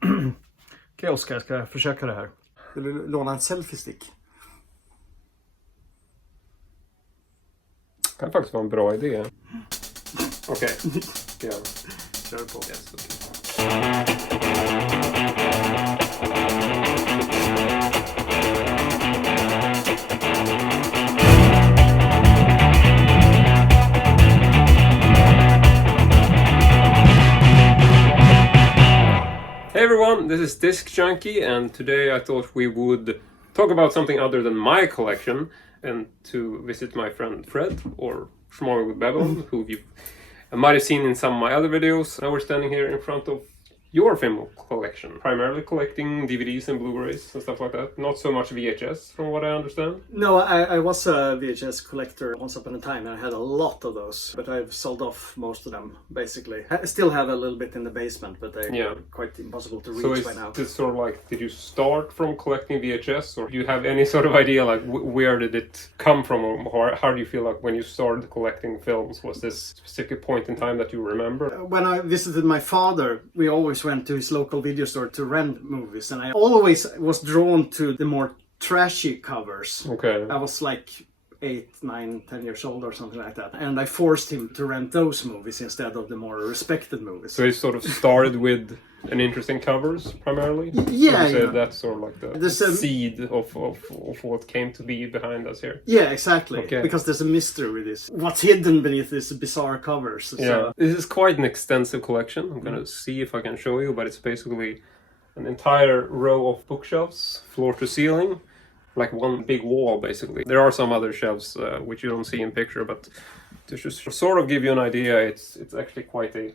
Okej, Oskar, ska jag försöka det här? Vill du låna en selfie-stick? Det kan faktiskt vara en bra idé. Okej. Ja. Kör på. Yes, okay. Hey everyone, this is Disc Junkie, and today I thought we would talk about something other than my collection and to visit my friend Fred, or Schmollywood Babylon, who you might have seen in some of my other videos. Now we're standing here in front of your film collection, primarily collecting DVDs and Blu-rays and stuff like that. Not so much VHS, from what I understand. No, I was a VHS collector once upon a time, and I had a lot of those, but I've sold off most of them, basically. I still have a little bit in the basement, but they're quite impossible to reach by now. So it's sort of like, did you start from collecting VHS, or do you have any sort of idea, like, where did it come from, or how do you feel like when you started collecting films? Was this a specific point in time that you remember? When I visited my father, we always went to his local video store to rent movies, and I always was drawn to the more trashy covers. Okay. I was like 8, 9, 10 years old or something like that, and I forced him to rent those movies instead of the more respected movies. So he sort of started with an interesting covers primarily? Yeah, so that's sort of like the seed of what came to be behind us here. Yeah, exactly. Okay. Because there's a mystery with this. What's hidden beneath these bizarre covers. So. Yeah, this is quite an extensive collection. I'm gonna see if I can show you, but it's basically an entire row of bookshelves, floor to ceiling, like one big wall basically. There are some other shelves which you don't see in picture, but to just sort of give you an idea, it's actually quite a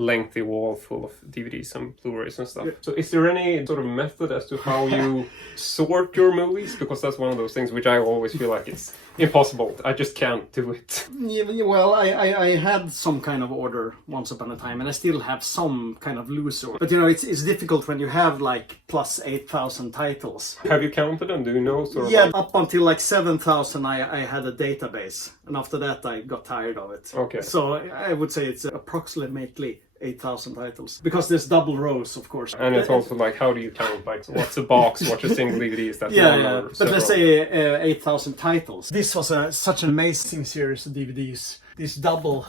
lengthy wall full of DVDs and Blu-rays and stuff. Yeah. So is there any sort of method as to how you sort your movies? Because that's one of those things which I always feel like it's impossible. I just can't do it. Yeah, well, I had some kind of order once upon a time, and I still have some kind of loose order. But you know, it's difficult when you have like plus 8,000 titles. Have you counted them? Do you know? Sort of like... up until like 7,000 I had a database, and after that I got tired of it. Okay. So I would say it's approximately 8,000 titles, because there's double rows, of course. And it's also like, how do you count? Like, what's a box? What's a single DVD? Is that But let's say 8,000 titles. This was such an amazing series of DVDs. This double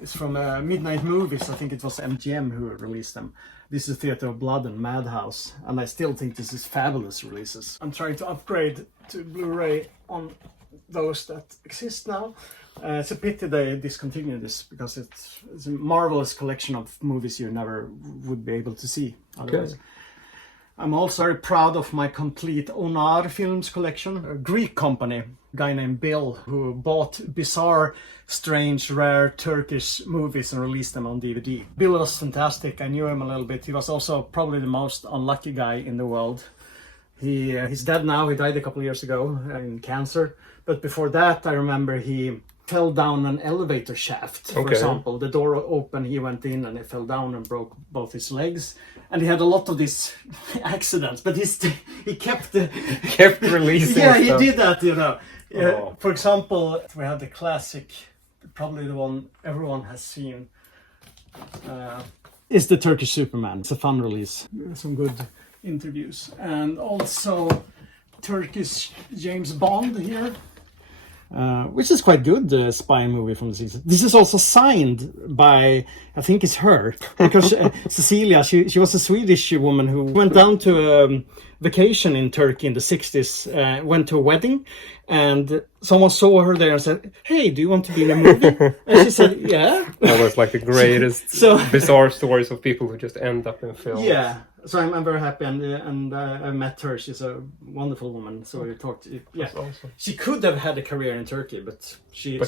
is from Midnight Movies. I think it was MGM who released them. This is Theater of Blood and Madhouse, and I still think this is fabulous releases. I'm trying to upgrade to Blu-ray on those that exist now. It's a pity they discontinued this, because it's a marvelous collection of movies you never would be able to see otherwise. Okay. I'm also very proud of my complete Onar Films collection, a Greek company, a guy named Bill, who bought bizarre, strange, rare Turkish movies and released them on DVD. Bill was fantastic. I knew him a little bit. He was also probably the most unlucky guy in the world. He's dead now. He died a couple of years ago in cancer. But before that, I remember he fell down an elevator shaft, for example. The door opened, he went in, and he fell down and broke both his legs. And he had a lot of these accidents, but he kept releasing Yeah, stuff. He did that, you know. For example, we had the classic, probably the one everyone has seen, is the Turkish Superman. It's a fun release. Some good interviews. And also Turkish James Bond here. Which is quite good, spy movie from the season. This is also signed by, I think it's her, because Cecilia, she was a Swedish woman who went down to a vacation in Turkey in the 60s, went to a wedding, and someone saw her there and said, "Hey, do you want to be in a movie?" And she said, "Yeah." That was like the greatest bizarre stories of people who just end up in films. Yeah. So I'm very happy, and I met her. She's a wonderful woman. So we talked. Yeah, awesome. She could have had a career in Turkey, but she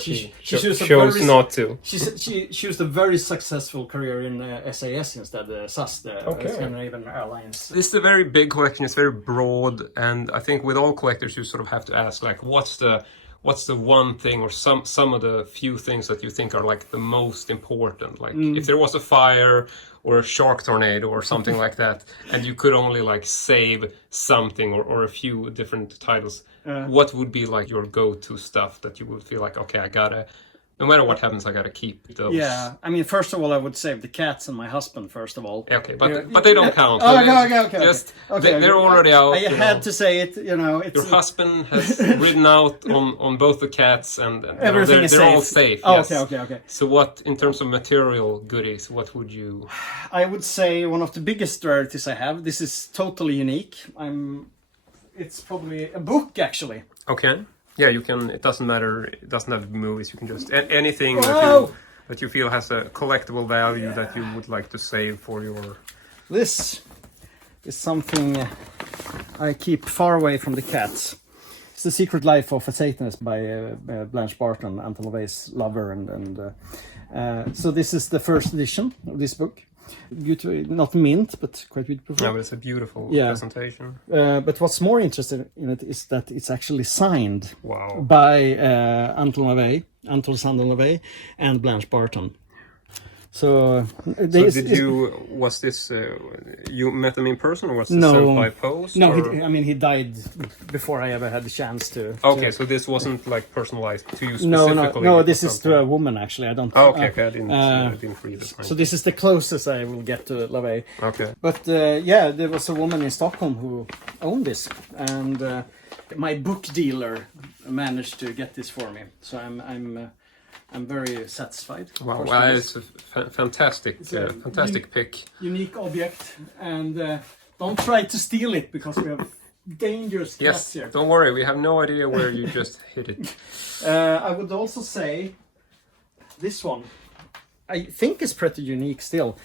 chose not to. She chose a very successful career in SAS instead, SAS, the Scandinavian Airlines. This is a very big collection. It's very broad, and I think with all collectors, you sort of have to ask, like, what's the one thing or some of the few things that you think are like the most important? Like if there was a fire or a shark tornado or something like that, and you could only like save something or a few different titles, what would be like your go-to stuff that you would feel like, okay, I gotta No matter what happens, I gotta keep those. Yeah, I mean, first of all, I would save the cats and my husband first of all. Okay, but they don't count. Oh, So okay. Just Okay, they're already out. I had to say it. You know, it's Your husband has ridden out on both the cats, and everything is they're safe. all safe. Oh, yes. Okay. So, what in terms of material goodies? What would you? I would say one of the biggest rarities I have. This is totally unique. It's probably a book actually. Okay. Yeah, you can. It doesn't matter. It doesn't have to be movies. You can just anything that you feel has a collectible value that you would like to save for your. This is something I keep far away from the cats. It's The Secret Life of a Satanist by Blanche Barton, Anton LaVey's lover, and so this is the first edition of this book. Beautiful, not mint, but quite beautiful. Yeah, but it's a beautiful presentation. But what's more interesting in it is that it's actually signed Wow. by Anton Sandon LaVey, and Blanche Barton. So, was this, you met them in person, or was this No. sent by post? No, or? he died before I ever had the chance to. Okay, so this wasn't like personalized to you specifically? No, this is to a woman actually. I don't. Oh, okay, I didn't read it. So this is the closest I will get to LaVey. Okay. But there was a woman in Stockholm who owned this, and my book dealer managed to get this for me. So I'm very satisfied. Wow, it's a fantastic pick. Unique object, and don't try to steal it because we have dangerous cats here. Don't worry, we have no idea where you just hit it. I would also say this one, I think is pretty unique still.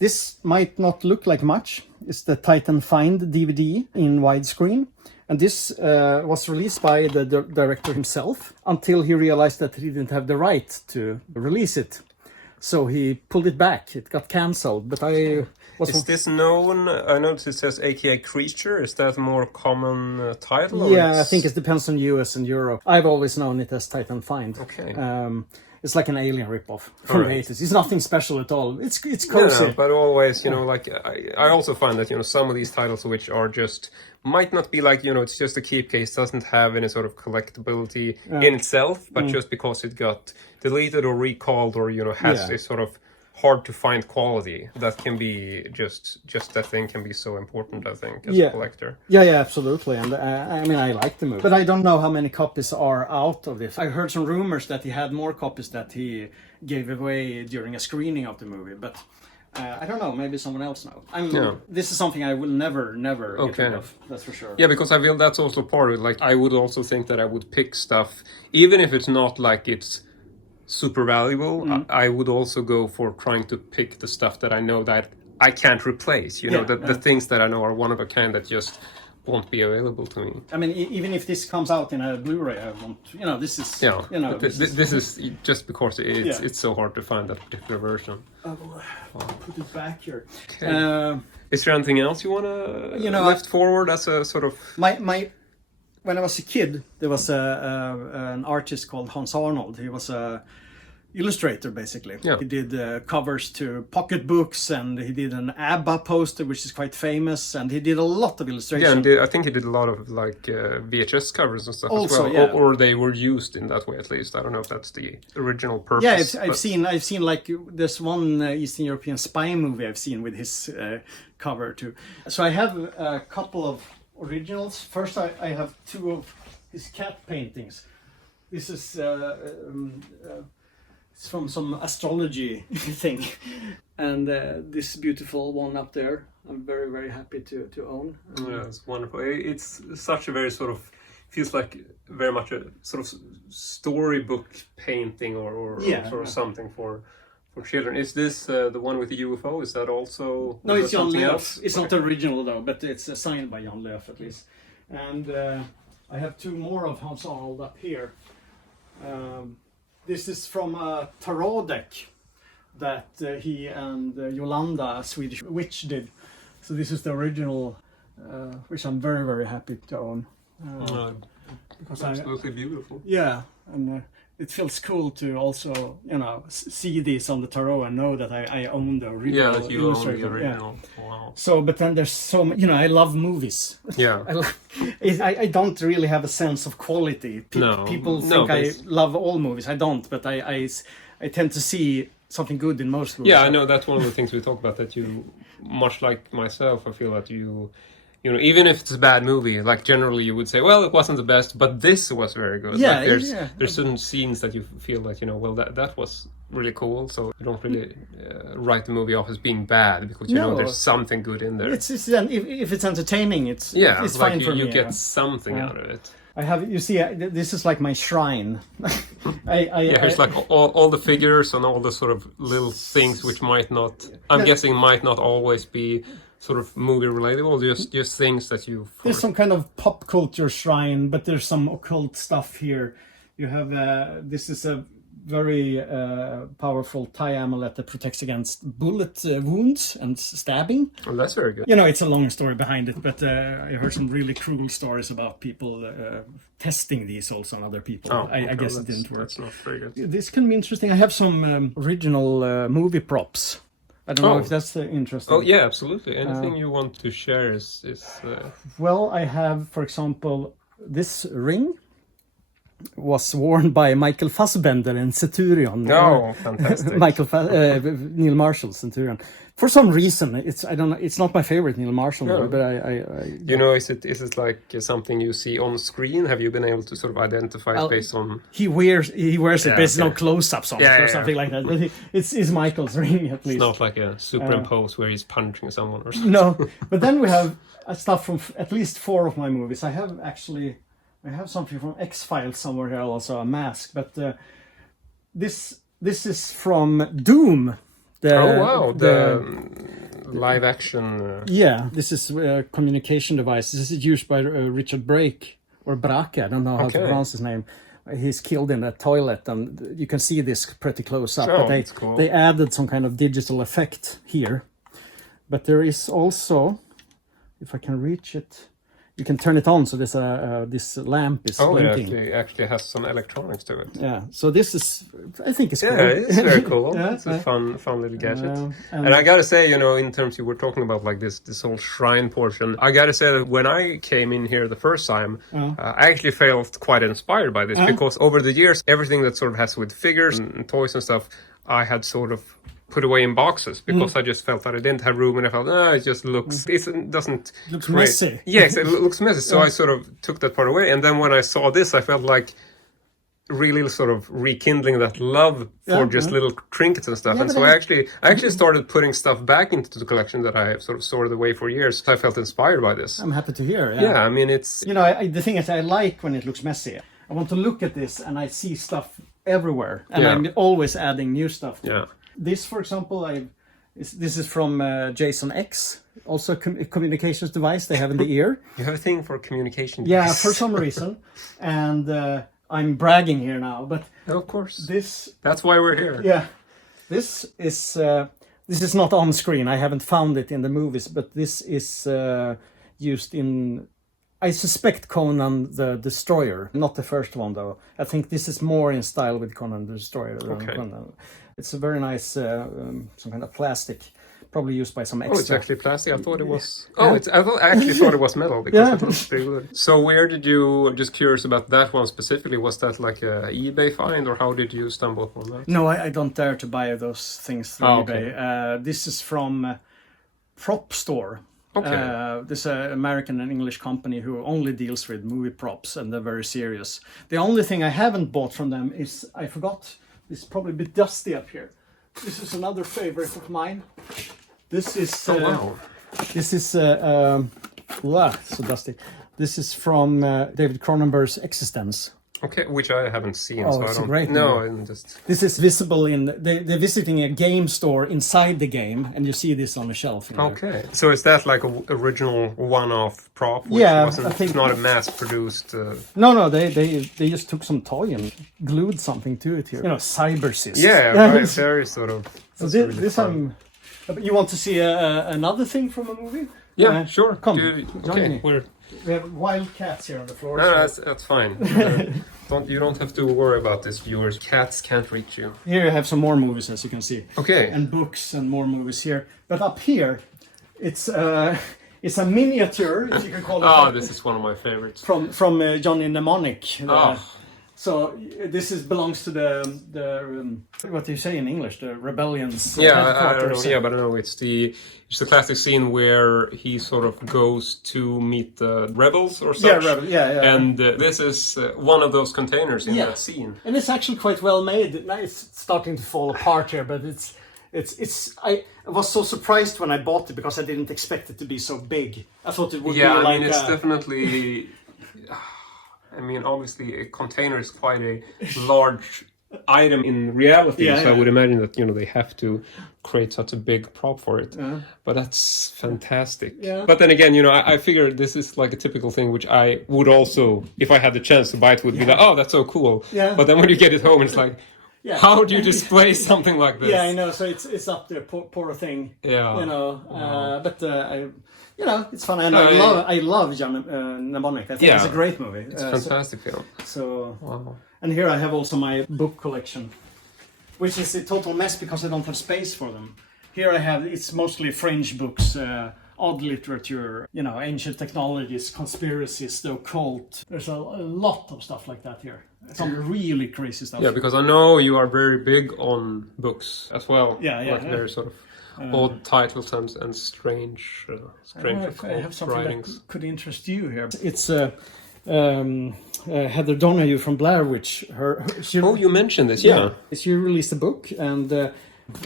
This might not look like much. It's the Titan Find DVD in widescreen. And this was released by the director himself until he realized that he didn't have the right to release it. So he pulled it back. It got cancelled. But Is this known? I noticed it says AKA Creature. Is that a more common title? Yeah, I think it depends on US and Europe. I've always known it as Titan Find. Okay. It's like an Alien ripoff from the 80s. It's nothing special at all. It's cozy. Yeah, but always, like I also find that some of these titles which are just might not be like it's just a keep case, doesn't have any sort of collectability in itself, but just because it got deleted or recalled or has a sort of hard to find quality that can be just that thing can be so important, I think, as a collector. Yeah, absolutely. And I mean, I like the movie, but I don't know how many copies are out of this. I heard some rumors that he had more copies that he gave away during a screening of the movie, but I don't know. Maybe someone else knows. This is something I will never get rid of. That's for sure. Yeah, because I feel that's also part of it. Like, I would also think that I would pick stuff, even if it's not like it's super valuable. I would also go for trying to pick the stuff that I know that I can't replace. The things that I know are one of a kind that just won't be available to me. I mean, even if this comes out in a Blu-ray, I won't. This is. This is just because it's so hard to find that particular version. Put it back here. Okay. Is there anything else you want to lift forward as a sort of when I was a kid, there was an artist called Hans Arnold. He was a illustrator, basically. Yeah. He did covers to pocketbooks, and he did an ABBA poster, which is quite famous, and he did a lot of illustration. Yeah, and I think he did a lot of like VHS covers and stuff also, as well, or they were used in that way at least. I don't know if that's the original purpose. Yeah, I've seen like there's one Eastern European spy movie I've seen with his cover too. So I have a couple of originals. First, I have two of his cat paintings. This is it's from some astrology thing, and this beautiful one up there. I'm very, very happy to own. Yeah, it's wonderful. It's such a very sort of feels like very much a sort of storybook painting or sort of something for children. Is this the one with the UFO? Is that also? No, it's Jan Lööf. Else? It's not original though, but it's signed by Jan Lööf at least. And I have two more of Hans Arnold up here. This is from a tarot deck that he and Yolanda, a Swedish witch, did. So this is the original, which I'm very, very happy to own. Because absolutely beautiful. Yeah, and it feels cool to also, see this on the tarot and know that I own the original. Yeah, that you own the illustrator. original. Wow. So, but then there's so much, I love movies. Yeah. I don't really have a sense of quality. People think I love all movies. I don't, but I tend to see something good in most movies. Yeah, I know that's one of the things we talk about, that you, much like myself, I feel that you even if it's a bad movie, like generally you would say, well, it wasn't the best, but this was very good. Yeah, like there's certain scenes that you feel that, well, that was really cool, so you don't really write the movie off as being bad, because you know there's something good in there. It's if it's entertaining, it's fine for me. You get something out of it. I have, you see, this is like my shrine. Here's like all the figures and all the sort of little things which might not always be sort of movie relatable, just things that you... There's some kind of pop culture shrine, but there's some occult stuff here. You have, this is a very powerful Thai amulet that protects against bullet wounds and stabbing. Oh, that's very good. It's a long story behind it, but I heard some really cruel stories about people testing these also on other people. I guess it didn't work. That's not very good. This can be interesting. I have some original movie props. I don't know if that's interesting. Oh, yeah, absolutely. Anything you want to share is... Well, I have, for example, this ring was worn by Michael Fassbender in Centurion. Oh, fantastic. Neil Marshall's Centurion. For some reason, it's not my favorite Neil Marshall movie, but is it like something you see on screen? Have you been able to sort of identify it based on... He wears it, but it's no close-ups on it or something like that. But it's Michael's ring, at least. It's not like a superimpose where he's punching someone or something. No, but then we have stuff from at least 4 of my movies. I have something from X-Files somewhere here, also a mask, but this is from Doom. The live action. This is a communication device. This is used by Richard Brake, or Brake, I don't know how to pronounce his name. He's killed in a toilet, and you can see this pretty close up. But they added some kind of digital effect here. But there is also, if I can reach it, you can turn it on, so this lamp is blinking. It actually has some electronics to it. Yeah, so this is, I think it's cool. Yeah, it's very cool. It's a fun little gadget. And I gotta say, in terms you were talking about like this whole shrine portion, I gotta say that when I came in here the first time, I actually felt quite inspired by this, because over the years, everything that sort of has with figures and toys and stuff, I had sort of put away in boxes, because I just felt that I didn't have room, and I felt, it just looks, it doesn't... Looks messy. Yes, it looks messy, so I sort of took that part away, and then when I saw this, I felt like really sort of rekindling that love for just little trinkets and stuff, and so I actually started putting stuff back into the collection that I have sort of sorted away for years. I felt inspired by this. I'm happy to hear. Yeah, I mean, it's... the thing is, I like when it looks messy. I want to look at this, and I see stuff everywhere, and I'm always adding new stuff to it. This, for example, this is from Jason X, also a communications device they have in the ear. You have a thing for communication device. Yeah, for some reason. And I'm bragging here now, but... Of course. That's why we're here. Yeah. This is not on screen. I haven't found it in the movies, but this is used in... I suspect Conan the Destroyer, not the first one though. I think this is more in style with Conan the Destroyer than Conan. It's a very nice, some kind of plastic, probably used by some extra. Oh, it's actually plastic. I thought it was. I actually thought it was metal, because it looks pretty good. So where did you? I'm just curious about that one specifically. Was that like a eBay find, or how did you stumble upon that? No, I don't dare to buy those things through eBay. This is from Prop Store. This is an American and English company who only deals with movie props, and they're very serious. The only thing I haven't bought from them is, I forgot, it's probably a bit dusty up here. This is another favorite of mine. This is this is so dusty. This is from David Cronenberg's Existence. Okay, which I haven't seen. So it's I don't, a great no, movie. just... This is visible in... They're visiting a game store inside the game, and you see this on the shelf. Okay, so is that like an original one-off prop? Which I think... It's not a mass-produced... No, they just took some toy and glued something to it here. Cybersys. Yeah, very sort of... So this you want to see another thing from a movie? Yeah, sure. Come, join me. We're We have wild cats here on the floor. No, so- that's fine. You don't have to worry about this, viewers. Cats can't reach you. Here you have some more movies, as you can see. Okay. And books and more movies here. But up here, it's a miniature, if you can call it. Oh, this is one of my favorites. From Johnny Mnemonic. So this belongs to the what do you say in English? The rebellions. Yeah, I don't know. Yeah, but I know it's the classic scene where he sort of goes to meet the rebels or such. Yeah. And this is one of those containers in that scene. And it's actually quite well made. Now it's starting to fall apart here, but I was so surprised when I bought it because I didn't expect it to be so big. I thought it would be like. Yeah, I mean, it's definitely. I mean, obviously, a container is quite a large item in reality, so I would imagine that they have to create such a big prop for it. But that's fantastic. Yeah. But then again, I figure this is like a typical thing which I would also, if I had the chance to buy it, would be like, oh, that's so cool. Yeah. But then when you get it home, it's like, how do you display something like this? Yeah, I know. So it's up there, poor thing. Yeah. But it's fun, and I love John Mnemonic. I think it's a great movie. It's a fantastic film. So, and here I have also my book collection, which is a total mess because I don't have space for them. Here I have, it's mostly French books, odd literature, ancient technologies, conspiracies, the occult. There's a lot of stuff like that here. Some really crazy stuff. Yeah, because I know you are very big on books as well. Very sort of odd titles and strange I have something writings. that could interest you here. It's Heather Donahue from Blair Witch. You mentioned this, yeah. She released a book, and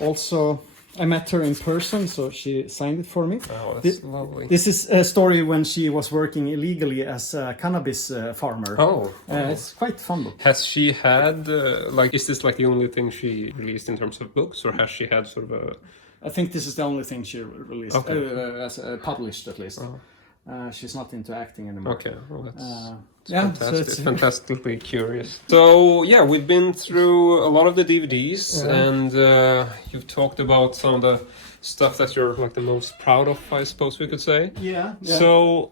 also I met her in person, so she signed it for me. Oh, that's lovely. This is a story when she was working illegally as a cannabis farmer. It's quite a fun book. Has she had, is this like the only thing she released in terms of books, or has she had sort of a... I think this is the only thing she released, as published at least. She's not into acting anymore. Okay, well that's fantastic. So it's fantastically curious. So yeah, we've been through a lot of the DVDs, and you've talked about some of the stuff that you're like the most proud of, I suppose we could say. Yeah. So,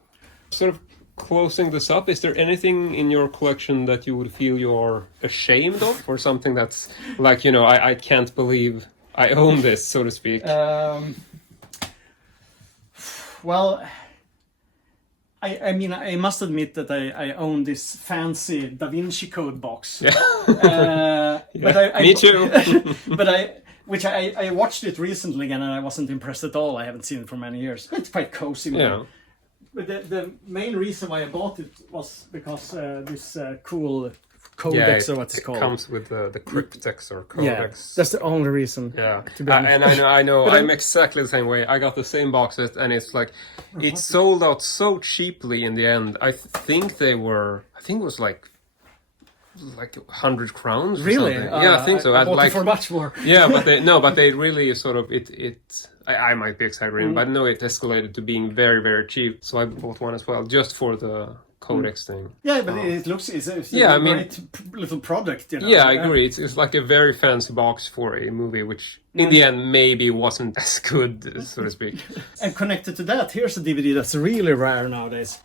sort of closing this up, is there anything in your collection that you would feel you're ashamed of, or something that's like I can't believe I own this, so to speak? Well, I mean, I must admit that I own this fancy Da Vinci Code box. Yeah. Me too. But I watched it recently again, and I wasn't impressed at all. I haven't seen it for many years. It's quite cozy. Yeah. But the main reason why I bought it was because this cool codex, or what's it called? It comes with the cryptex or codex. That's the only reason. Yeah, and I know. I'm exactly the same way. I got the same boxes, and it's like it sold out so cheaply in the end. I think it was like 100 crowns. Really? Yeah, I think so. I bought it for much more. Yeah, but they really sort of it. I might be exaggerating, but no, it escalated to being very, very cheap. So I bought one as well, just for the codex thing. Yeah, but it looks it's a great little product. Yeah, I agree. It's like a very fancy box for a movie, which in the end maybe wasn't as good, so to speak. And connected to that, here's a DVD that's really rare nowadays.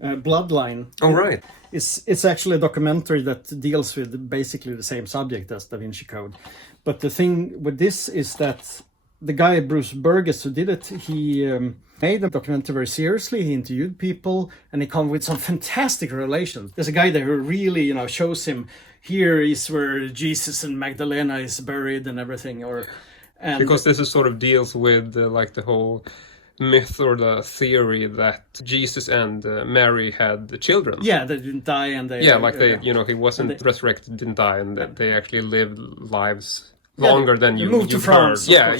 Bloodline. Oh, right. It's actually a documentary that deals with basically the same subject as Da Vinci Code. But the thing with this is that the guy, Bruce Burgess, who did it, he made the documentary very seriously. He interviewed people, and he came with some fantastic relations. There's a guy there who really, shows him, here is where Jesus and Magdalena is buried and everything. Because this is sort of deals with the whole myth or the theory that Jesus and Mary had the children. Yeah, they didn't die, and they... Yeah, he wasn't resurrected, didn't die, and that they actually lived lives longer than you moved to France. Yeah,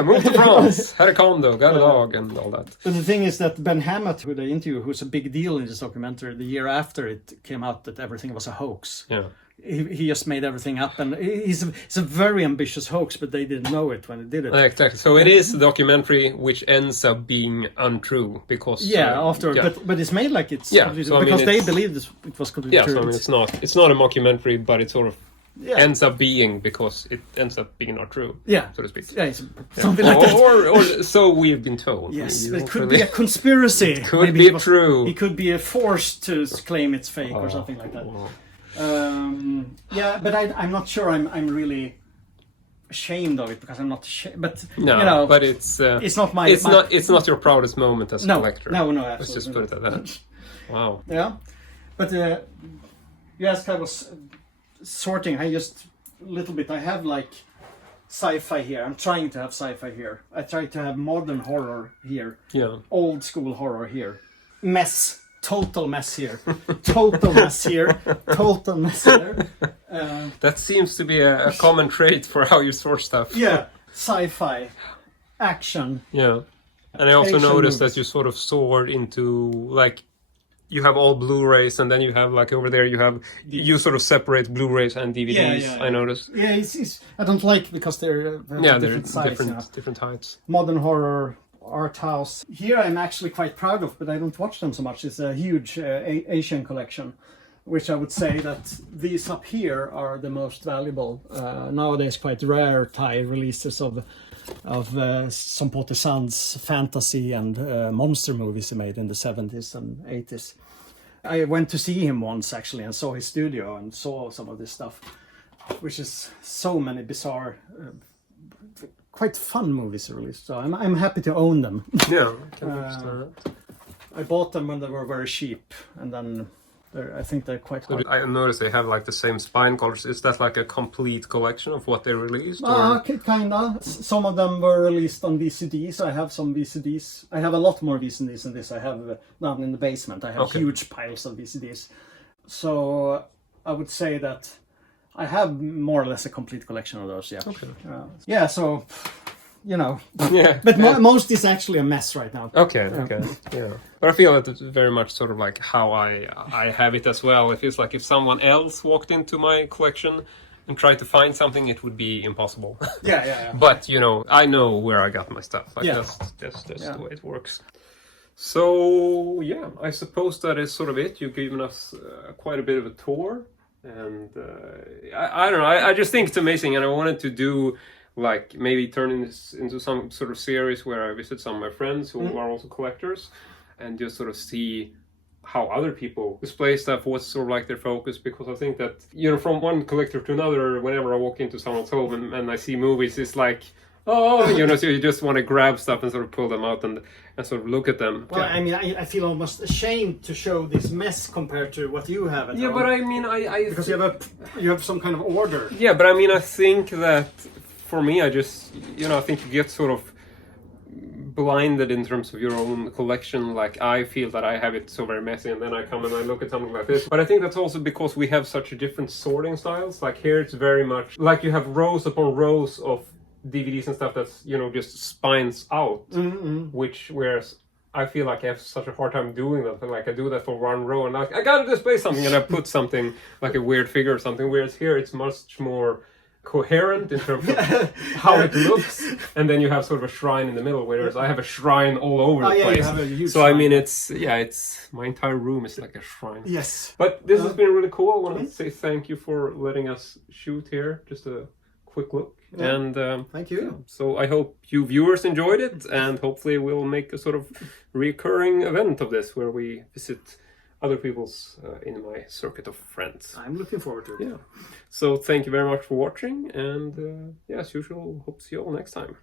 moved to France, had a condo, got a dog, and all that. But the thing is that Ben Hammett, who they interview, who's a big deal in this documentary, the year after it came out that everything was a hoax. Yeah. He just made everything up, and it's a very ambitious hoax, but they didn't know it when they did it. Exactly. So it is a documentary which ends up being untrue because but it's made like it's because they believed it was completely true. Yeah, so I mean it's not a mockumentary, but it's sort of ends up being because it ends up being not true. Yeah, so to speak. Yeah, something like that. Or so we've been told. Yes, I mean, it could be a conspiracy. It could be true. He could be forced to claim it's fake or something like that. Yeah, but I'm not sure. I'm really ashamed of it because I'm not ashamed. But no, you know, but it's not my. It's not your proudest moment as a collector. No, absolutely. Let's just put it at that. Wow. Yeah, but yes, I was sorting. I just a little bit. I have like sci-fi here. I'm trying to have sci-fi here. I try to have modern horror here. Yeah. Old school horror here. Mess. Total mess here. Total mess here. Total mess here. That seems to be a common trait for how you sort stuff. Yeah. Sci-fi. Action. Yeah. And I also Asian noticed movies. that you sort of sort into like you have all Blu-rays and then you have like over there you sort of separate Blu-rays and DVDs. Yeah. I noticed. Yeah, it's I don't like because they're different size, different heights. Modern horror, art house. Here I'm actually quite proud of, but I don't watch them so much. It's a huge Asian collection, which I would say that these up here are the most valuable. Nowadays quite rare Thai releases of Sompote Sand's fantasy and monster movies he made in the 70s and 80s. I went to see him once actually and saw his studio and saw some of this stuff, which is so many bizarre, quite fun movies released. So I'm happy to own them. Yeah. I bought them when they were very cheap, and then I think they're quite hard. I noticed they have like the same spine colors. Is that like a complete collection of what they released? Kinda. Some of them were released on VCDs. I have some VCDs. I have a lot more VCDs than this. I have down in the basement. I have huge piles of VCDs. So I would say that I have more or less a complete collection of those. Yeah. Okay. Yeah. So. You know, yeah, but most is actually a mess right now. Okay, yeah. But I feel that it's very much sort of like how I have it as well. It feels like if someone else walked into my collection and tried to find something, it would be impossible. Yeah. But you know, I know where I got my stuff. Like that's the way it works. So yeah, I suppose that is sort of it. You've given us quite a bit of a tour, and I don't know. I just think it's amazing, and I wanted to do. Like maybe turning this into some sort of series where I visit some of my friends who are also collectors and just sort of see how other people display stuff, what's sort of like their focus, because I think that, you know, from one collector to another, whenever I walk into someone's home and I see movies, it's like, oh, you know, so you just want to grab stuff and sort of pull them out and sort of look at them. Well, I mean, I feel almost ashamed to show this mess compared to what you have at home. But I mean, because you have some kind of order. Yeah, but I mean, I think that for me, I just, you know, I think you get sort of blinded in terms of your own collection. Like, I feel that I have it so very messy, and then I come and I look at something like this. But I think that's also because we have such different sorting styles. Like here, it's very much like you have rows upon rows of DVDs and stuff that's, you know, just spines out. Whereas I feel like I have such a hard time doing that. Like I do that for one row, and like I gotta display something, and I put something like a weird figure or something. Whereas here, it's much more coherent in terms of how it looks, and then you have sort of a shrine in the middle, whereas I have a shrine all over the place. You have a huge so shrine. I mean, it's my entire room is like a shrine. Yes. But this has been really cool. I want to say thank you for letting us shoot here. Just a quick look. Yeah. And thank you. So I hope you viewers enjoyed it, and hopefully we'll make a sort of recurring event of this where we visit other people's in my circuit of friends. I'm looking forward to it. Yeah. So thank you very much for watching, and as usual, hope to see you all next time.